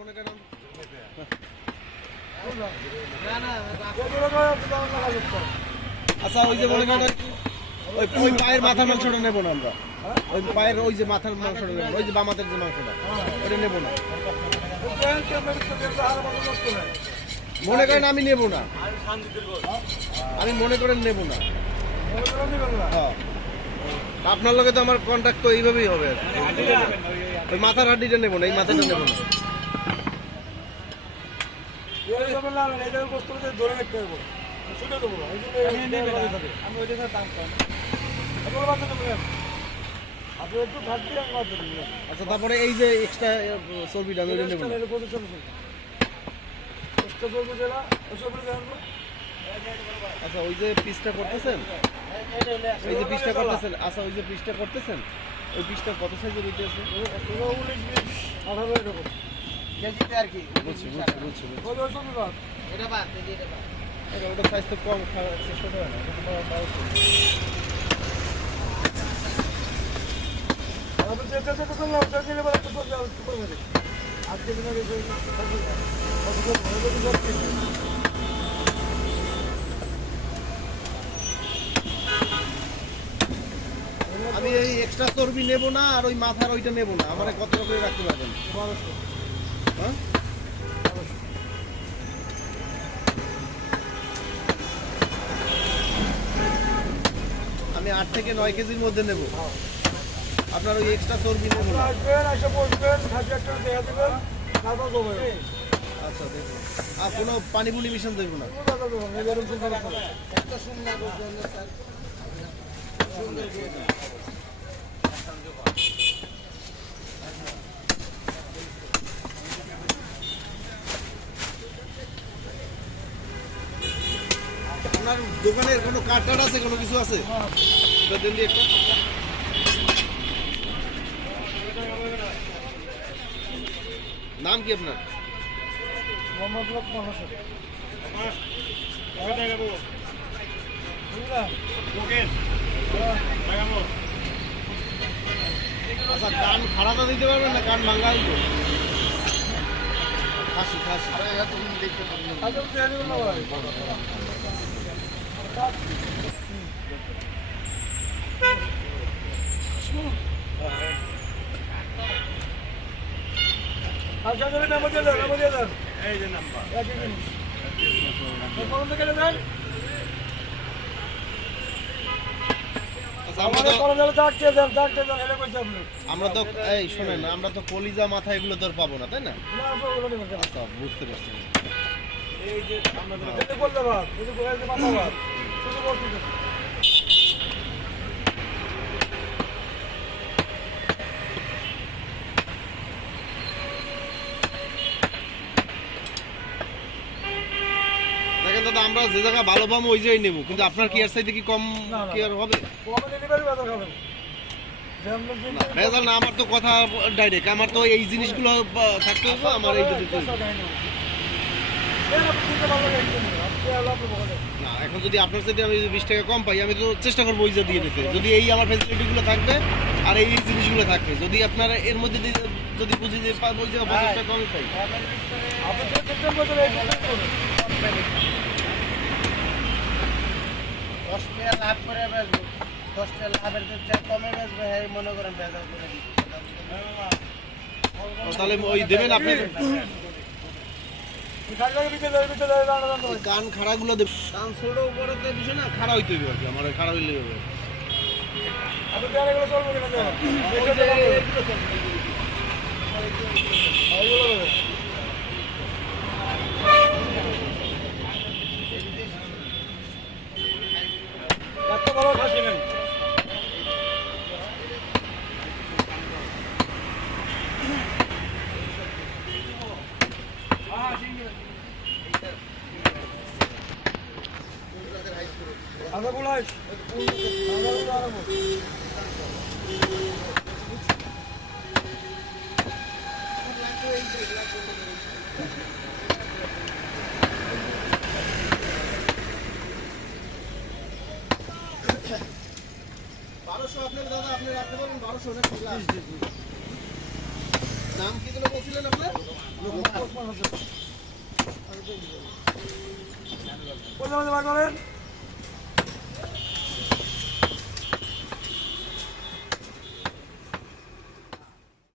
মনে করেন আচ্ছা ওই যে মনে করেন ওই পায়ের মাথার মাংসটা নেবো না আমরা, ওই পায়ের ওই যে মাথার মাংসটা নেবো, ওই যে বামাতের যে মাংসটা ওটা নেবো না। মনে করেন আমি নেবো না, আমি মনে করেন নেবো না। হ্যাঁ আপনার লগে তো আমার কন্ট্যাক্ট তো এইভাবেই হবে, ওই মাথার হাড্ডিটা নেবো না, এই মাথাটা নেবো না। আচ্ছা তারপরে এই যে এক্সট্রা চর্বিটা আমি নেবো না। আচ্ছা ওই যে পিসটা করতেছেন, ওই যে পিসটা করতেছেন, আচ্ছা ওই যে পিসটা করতেছেন, ওই পিসটা কত সাইজের হইতে আছে? 18 এরকম কেজিতে আর কি। বুঝছি বুঝছি বুঝছি। এটা বাদ কেজি, এটা বাদ। এটা সাইজ তো কম খাওয়ার চেষ্টা করে না, এটা তো বড় আছে। আমি যেটা যেটা করলাম ওটা দিলে বলে তো যাও একটু করে দে। আজকে দিনে এই আমি এই এক্সট্রা চর্বি নেব না, আর ওই মাথার ওইটা নেব না। আমারে কত করে রাখতে পারবেন? 1200। হ্যাঁ আমি 8 থেকে 9 কেজির মধ্যে নেব। আপনার ওই এক্সট্রা চর্বি নেব না। আচ্ছা দেখুন, আর কোনো পানি পুনি মিশন দেবো না। আপনার দোকানের কোনো কার্ড টার্ড আছে, কোনো কিছু আছে? দেন দি একটা। নাম কি আপনার? মোহাম্মদ লোকমান হোসেন। আচ্ছা কান খাড়াটা দিতে পারবেন না, কান ভাঙা হইব? খাসি খাসি আমরা তো এই শোনেন, আমরা তো কলিজা মাথা এগুলো তো পাবো না, তাই না? আচ্ছা বুঝতে পারছি। এই যে দেখেন দাদা, আমরা যে জায়গা ভালো পাবো ওই জায়গায় নেবো, কিন্তু আপনার কি এর চাইতে কি কম কি আর হবে? ভেজাল না, আমার তো কথা ডাইরেক্ট, আমার তো এই জিনিসগুলো থাকতে হবে, আমার এই যদি না এখন যদি আপনার সাথে আমি 20 টাকা কম পাই, আমি তো চেষ্টা করবো ওই যে দিয়ে দিতে, যদি এই আমার ফ্যাসিলিটিগুলো থাকবে আর এই জিনিসগুলো থাকবে। যদি আপনারা এর মধ্যে যদি বুঝি যে ওই জায়গা 50 টাকা কমই পাই, লাভ করে বেচবো, 10 টাকা লাভের কমে বেচবো, হ্যাঁ মনে করেন ভেজাল করে তাহলে ওই দেবেন আপনি। কান খাড়া গুলো দেবেন, কান ছোট উপরে বিষয় না, খাড়া হইতে হবে আর কি, আমার খাড়া হইলে হবে। নাম কি বলছিলেন আপনার? বার করেন